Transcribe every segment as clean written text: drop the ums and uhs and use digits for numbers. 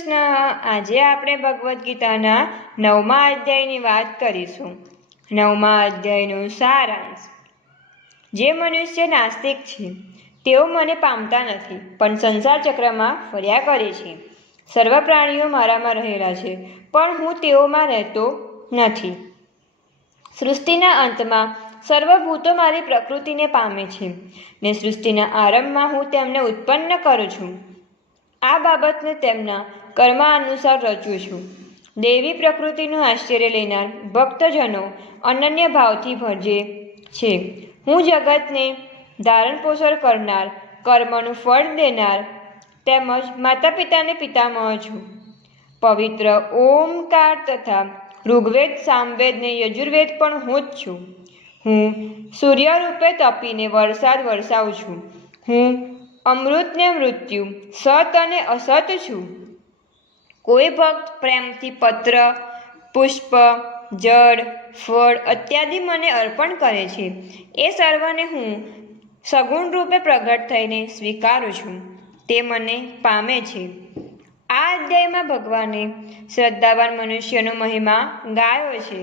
કૃષ્ણ. આજે આપણે ભગવદ્ ગીતાના 9મા અધ્યાયની વાત કરીશું. 9મા અધ્યાયનો સારાંશ. જે મનુષ્ય નાસ્તિક છે તેઓ મને પામતા નથી, પણ સંસાર ચક્રમાં ફર્યા કરે છે. સર્વ પ્રાણીઓ મારામાં રહેલા છે, પણ હું તેઓમાં રહેતો નથી. સૃષ્ટિના અંતમાં સર્વભૂતો મારી પ્રકૃતિને પામે છે, ને સૃષ્ટિના આરંભમાં હું તેમને ઉત્પન્ન કરું છું. આ બાબતને તેમના કર્મ અનુસાર રચું છું. દેવી પ્રકૃતિનું આશ્ચર્ય લેનાર ભક્તજનો અનન્ય ભાવથી ભજે છે. હું જગતને ધારણ પોષણ કરનાર, કર્મનું ફળ દેનાર તેમજ માતા પિતાને પિતામહ છું. પવિત્ર ઓમકાર તથા ઋગ્વેદ, સામવેદ ને યજુર્વેદ પણ હું જ છું. હું સૂર્ય રૂપે તપીને વરસાદ વરસાવું છું. હું અમૃત ને મૃત્યુ, સત અને અસત છું. કોઈ ભક્ત પ્રેમથી પત્ર, પુષ્પ, જળ, ફળ અત્યાદિ મને અર્પણ કરે છે. એ સર્વને હું સગુણ રૂપે પ્રગટ થઈને સ્વીકારું છું. તે મને પામે છે. આ અધ્યાયમાં ભગવાને શ્રદ્ધાવાન મનુષ્યનો મહિમા ગાયો છે.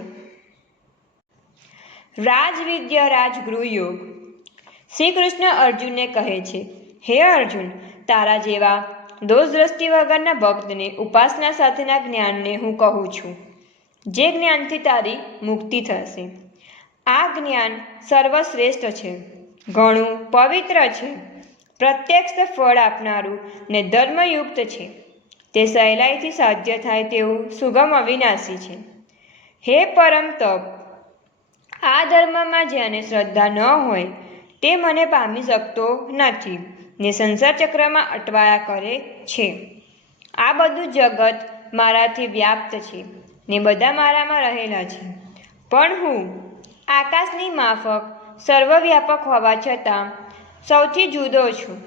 રાજવિદ્યા રાજગૃહ યોગ. શ્રી કૃષ્ણ અર્જુનને કહે છે, હે અર્જુન, તારા જેવા દોષ દ્રષ્ટિ વગરના ભક્તને ઉપાસના સાથેના જ્ઞાનને હું કહું છું, જે જ્ઞાનથી તારી મુક્તિ થશે. આ જ્ઞાન સર્વશ્રેષ્ઠ છે, ઘણું પવિત્ર છે, પ્રત્યક્ષ ફળ આપનારું ને ધર્મયુક્ત છે. તે સહેલાઈથી સાધ્ય થાય તેવું સુગમ અવિનાશી છે. હે પરમ તપ, આ ધર્મમાં જેને શ્રદ્ધા ન હોય તે મને પામી શકતો નથી, ને સંસાર ચક્રમાં અટવાયા કરે છે. આ બધું જગત મારાથી વ્યાપ્ત છે, ને બધા મારામાં રહેલા છે, પણ હું આકાશની માફક સર્વવ્યાપક હોવા છતાં સૌથી જુદો છું.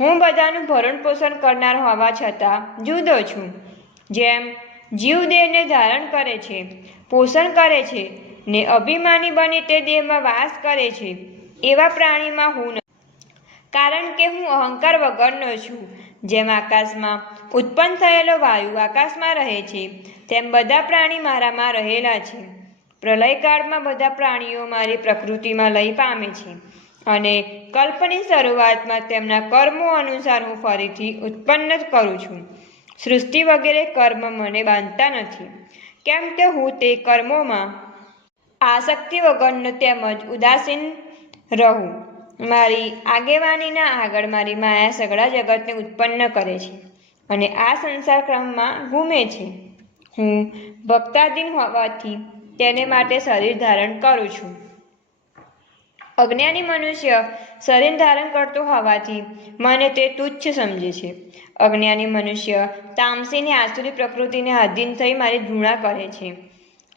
હું બધાનું ભરણ પોષણ કરનાર હોવા છતાં જુદો છું. જેમ જીવ દેહને ધારણ કરે છે, પોષણ કરે છે, ને અભિમાની બની તે દેહમાં વાસ કરે છે, એવા પ્રાણીમાં હું નથી, કારણ કે હું અહંકાર વગરનો છું. જેમ આકાશમાં ઉત્પન્ન થયેલો વાયુ આકાશમાં રહે છે, તેમ બધા પ્રાણી મારામાં રહેલા છે. પ્રલયકાળમાં બધા પ્રાણીઓ મારી પ્રકૃતિમાં લય પામે છે, અને કલ્પની શરૂઆતમાં તેમના કર્મો અનુસાર હું ફરીથી ઉત્પન્ન કરું છું. સૃષ્ટિ વગેરે કર્મ મને બાંધતા નથી, કેમ કે હું તે કર્મોમાં આસક્તિ વગરનો તેમજ ઉદાસીન રહું. મારી આગેવાનીના આગળ મારી માયા સઘળા જગતને ઉત્પન્ન કરે છે, અને આ સંસાર ક્રમમાં ઘૂમે છે. હું ભક્તાધીન હોવાથી તેને માટે શરીર ધારણ કરું છું. અજ્ઞાની મનુષ્ય શરીર ધારણ કરતો હોવાથી મને તે તુચ્છ સમજે છે. અજ્ઞાની મનુષ્ય તામસીની આસુરી પ્રકૃતિને આધીન થઈ મારી ધૃણા કરે છે.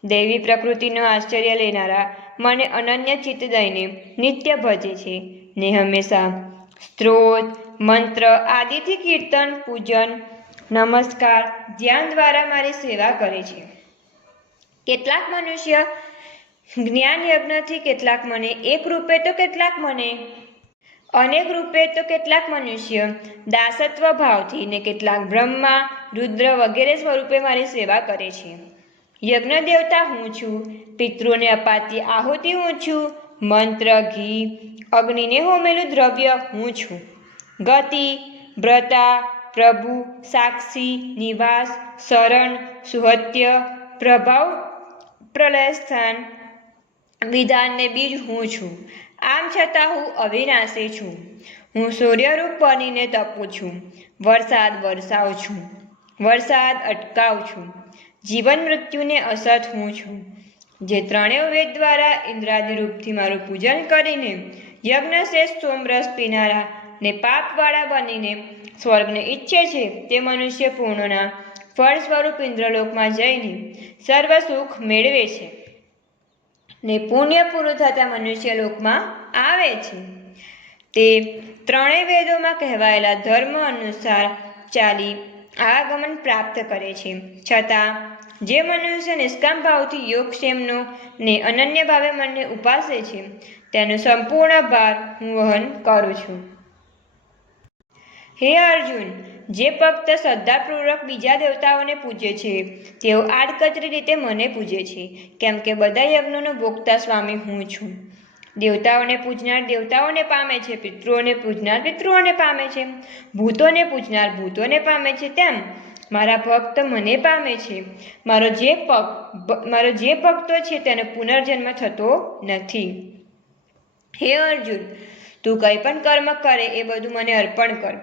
દૈવી પ્રકૃતિનો આશ્ચર્ય લેનારા મને અનન્ય ચિત્ત દઈને નિત્ય ભજે છે, ને હંમેશા સ્ત્રોત, મંત્ર આદિથી કીર્તન, પૂજન, નમસ્કાર, ધ્યાન દ્વારા મારી સેવા કરે છે. કેટલાક મનુષ્ય જ્ઞાન યજ્ઞથી, કેટલાક મને એક રૂપે તો કેટલાક મને અનેક રૂપે, તો કેટલાક મનુષ્ય દાસત્વ ભાવથી, ને કેટલાક બ્રહ્મા, રુદ્ર વગેરે સ્વરૂપે મારી સેવા કરે છે. યજ્ઞ દેવતા હું છું. પિતૃને અપાતી આહુતિ હું છું. મંત્ર, ઘી, અગ્નિને હોમેલું દ્રવ્ય હું છું. ગતિ, ભ્રતા, પ્રભુ, સાક્ષી, નિવાસ, શરણ, સુહત્ય, પ્રભાવ, પ્રલય સ્થાન, વિધાન ને બીજ હું છું. આમ છતાં હું અવિનાશી છું. હું સૂર્યરૂપ બનીને તપું છું. વરસાદ વરસાવું છું, વરસાદ અટકાવું છું. જીવન મૃત્યુને અસત હું છું. જે ત્રણેય વેદ દ્વારા ઇન્દ્રાદિ રૂપથી મારું પૂજન કરીને યજ્ઞ શેષ સોમરસ પીનારા ને પાપવાળા બનીને સ્વર્ગને ઈચ્છે છે, તે મનુષ્ય પૂર્ણના ફળ સ્વરૂપ ઇન્દ્રલોકમાં જઈને સર્વ સુખ મેળવે છે, ને પુણ્ય પૂરું થતા મનુષ્ય લોકમાં આવે છે. તે ત્રણેય વેદોમાં કહેવાયેલા ધર્મ અનુસાર ચાલી આવાગમન પ્રાપ્ત કરે છે. છતાં જે મનુષ્ય નિષ્કામ ભાવથી યોગક્ષેમનો ને અનન્ય ભાવે મને ઉપાસે છે, તેનો સંપૂર્ણ ભાર હું વહન કરું છું. હે અર્જુન, જે ભક્ત શ્રદ્ધાપૂર્વક બીજા દેવતાઓને પૂજે છે તેઓ આડકતરી રીતે મને પૂજે છે, કેમ કે બધા યજ્ઞોનો ભોગતા સ્વામી હું છું. દેવતાઓને પૂજનાર દેવતાઓને પામે છે, પિતૃઓને પૂજનાર પિતૃઓને પામે છે, ભૂતોને પૂજનાર ભૂતોને પામે છે, તેમ મારા ભક્ત મને પામે છે. મારો જે ભક્તો છે તેનો પુનર્જન્મ થતો નથી. હે અર્જુન, તું કંઈ પણ કર્મ કરે એ બધું મને અર્પણ કર.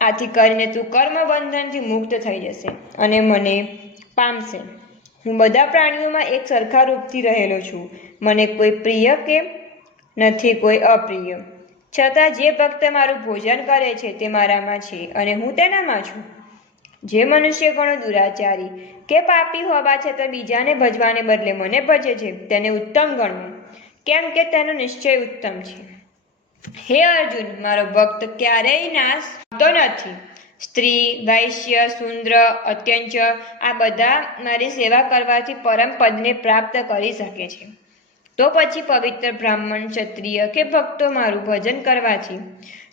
આથી કરીને તું કર્મ બંધનથી મુક્ત થઈ જશે અને મને પામશે. હું બધા પ્રાણીઓમાં એક સરખા રૂપથી રહેલો છું. મને કોઈ પ્રિય કે નથી કોઈ અપ્રિય. છતાં જે ભક્ત મારું ભોજન કરે છે તે મારામાં છે અને હું તેનામાં છું. જે મનુષ્ય ઘણો દુરાચારી કે પાપી હોવા છતાં બીજાને ભજવાને બદલે મને ભજે છે તેને ઉત્તમ ગણવું, કેમ કે તેનો નિશ્ચય ઉત્તમ છે. હે અર્જુન, મારો ભક્ત ક્યારેય નાશ પામતો નથી. સ્ત્રી, વૈશ્ય, શૂદ્ર, અત્યંચ આ બધા મારી સેવા કરવાથી પરમ પદને પ્રાપ્ત કરી શકે છે. તો પછી પવિત્ર બ્રાહ્મણ, ક્ષત્રિય કે ભક્તો મારું ભજન કરવાથી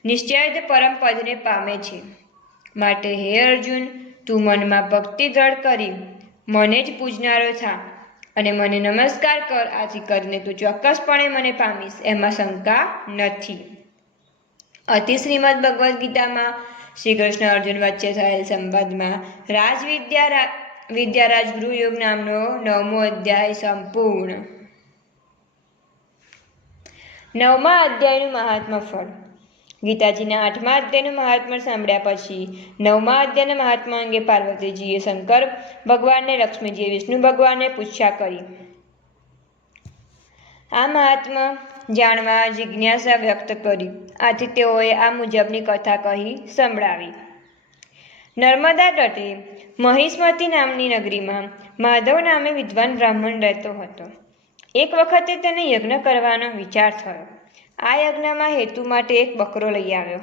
નિશ્ચય જ પરમ પદને પામે છે. માટે હે અર્જુન, તું મનમાં ભક્તિ દ્રઢ કરી મને જ પૂજનારો થા અને મને નમસ્કાર કર. આથી કરીને તું ચોક્કસપણે મને પામીશ, એમાં શંકા નથી. અતિ શ્રીમદ ભગવદ્ ગીતામાં શ્રી કૃષ્ણ અર્જુન વચ્ચે થયેલ સંવાદમાં વિદ્યારાજ ગૃહયોગ નામનો 9મો અધ્યાય સંપૂર્ણ. 9મા અધ્યાયનું મહાત્મ્ય ફળ. ગીતાજીના 8મા અધ્યાયનું મહાત્મ્ય સાંભળ્યા પછી 9મા અધ્યાયના મહાત્મ્ય અંગે પાર્વતીજીએ શંકર ભગવાનને, લક્ષ્મીજીએ વિષ્ણુ ભગવાનને પૂછ્યા કરી. આ મહાત્મ્ય જાણવા જિજ્ઞાસા વ્યક્ત કરી. આથી તેઓએ આ મુજબની કથા કહી સંભળાવી. નર્મદા તટે મહિષ્મતી નામની નગરીમાં માધવ નામે વિદ્વાન બ્રાહ્મણ રહેતો હતો. એક વખતે તેને યજ્ઞ કરવાનો વિચાર થયો. આ યજ્ઞમાં હેતુ માટે એક બકરો લઈ આવ્યો.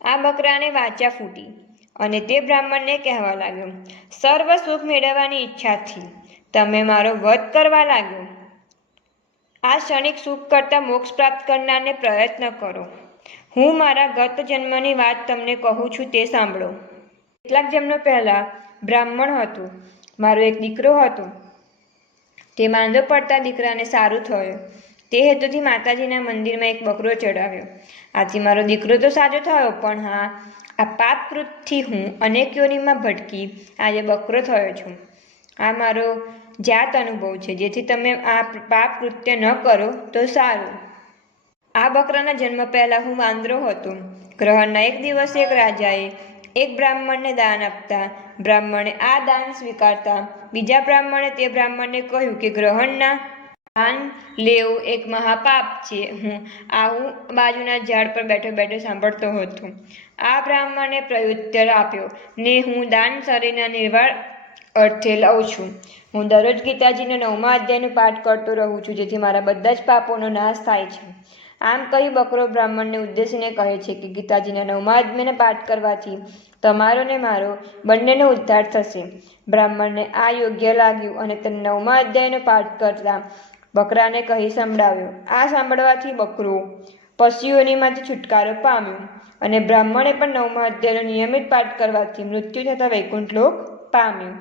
આ બકરાને વાચા ફૂટી અને તે બ્રાહ્મણને કહેવા લાગ્યો, સર્વ સુખ મેળવવાની ઈચ્છાથી તમે મારો વધ કરવા લાગ્યો. આ ક્ષણિક સુખ કરતાં મોક્ષ પ્રાપ્ત કરનારને પ્રયત્ન કરો. હું મારા ગત જન્મની વાત તમને કહું છું તે સાંભળો. કેટલાક જન્મ પહેલાં બ્રાહ્મણ હતું. મારો એક દીકરો હતો. તે માંદો પડતા દીકરાને સારું થયું. તે હેતુથી માતાજીના મંદિરમાં એક બકરો ચડાવ્યો. આથી મારો દીકરો તો સાજો થયો, પણ આ પાપકૃતથી હું અનેક યોનિમાં ભટકી આજે બકરો થયો છું. આ મારો જાત અનુભવ છે, જેથી તમે આ પાપ કૃત્ય ન કરો તો સારું. આ બકરાના જન્મ પહેલાં હું વાંદરો હતો. ગ્રહણના એક દિવસે એક રાજાએ એક બ્રાહ્મણને દાન આપતા બ્રાહ્મણે આ દાન સ્વીકારતા બીજા બ્રાહ્મણે તે બ્રાહ્મણને કહ્યું કે ગ્રહણના દાન લેવું એક મહાપાપ છે. હું બાજુના ઝાડ પર બેઠો બેઠો સાંભળતો હતો. આ બ્રાહ્મણે પ્રત્યુત્તર આપ્યો ને હું દાન શરીરના નિર્વાહ અર્થે લઉં છું. હું દરરોજ ગીતાજીના 9મા અધ્યાયનો પાઠ કરતો રહું છું, જેથી મારા બધા જ પાપોનો નાશ થાય છે. આમ કહી બકરો બ્રાહ્મણને ઉદ્દેશીને કહે છે કે ગીતાજીના 9મા અધ્યાયનો પાઠ કરવાથી તમારો ને મારો બંનેનો ઉદ્ધાર થશે. બ્રાહ્મણને આ યોગ્ય લાગ્યું અને તેને 9મા અધ્યાયનો પાઠ કરતા બકરાને કહી સંભળાવ્યો. આ સાંભળવાથી બકરો પશુઓનીમાંથી છુટકારો પામ્યો અને બ્રાહ્મણે પણ 9મા અધ્યાયનો નિયમિત પાઠ કરવાથી મૃત્યુ થતાં વૈકુંઠ લોક પામ્યો.